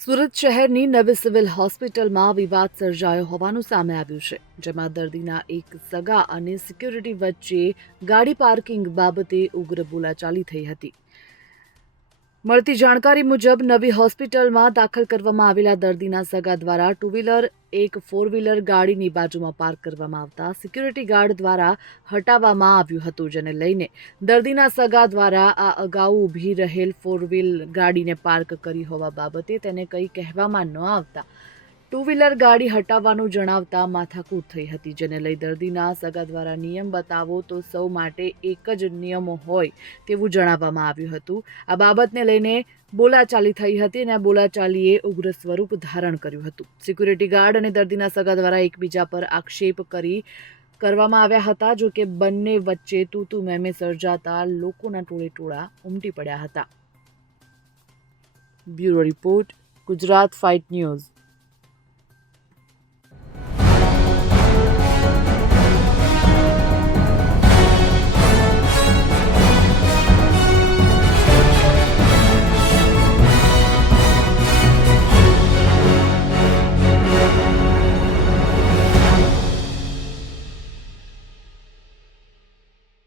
સુરત શહેરની નવી સિવિલ હોસ્પિટલમાં વિવાદ સર્જાયો હોવાનું સામે આવ્યું છે, જેમાં દર્દીના એક સગા અને સિક્યુરિટી વચ્ચે ગાડી પાર્કિંગ બાબતે ઉગ્ર બોલાચાલી થઈ હતી. મળતી જાણકારી મુજબ નવી હોસ્પિટલમાં દાખલ કરવામાં આવેલા દર્દીના સગા દ્વારા ટુ વ્હીલર એક ફોર વ્હીલર ગાડીની બાજુમાં પાર્ક કરવામાં આવતા સિક્યુરિટી ગાર્ડ દ્વારા હટાવવામાં આવ્યું હતું, જેને લઈને દર્દીના સગા દ્વારા આ અગાઉ ઊભી રહેલ ફોર વ્હીલ ગાડીને પાર્ક કરી હોવા બાબતે તેને કંઈ કહેવામાં ન આવતા ટુ વ્હીલર ગાડી હટાવવાનું જણાવતા માથાકૂટ થઈ હતી, જેને લઈ દર્દીના સગા દ્વારા નિયમ બતાવો તો સૌ માટે એક જ નિયમો હોય તેવું જણાવવામાં આવ્યું હતું. આ બાબતને લઈને બોલાચાલી થઈ હતી અને આ બોલાચાલીએ ઉગ્ર સ્વરૂપ ધારણ કર્યું હતું. સિક્યુરિટી ગાર્ડ અને દર્દીના સગા દ્વારા એકબીજા પર આક્ષેપ કરી કરવામાં આવ્યા હતા, જો કે બંને વચ્ચે તૂતુ મેમે સર્જાતા લોકોના ટોળે ટોળા ઉમટી પડ્યા હતા. Bureau report, Gujarat fight news.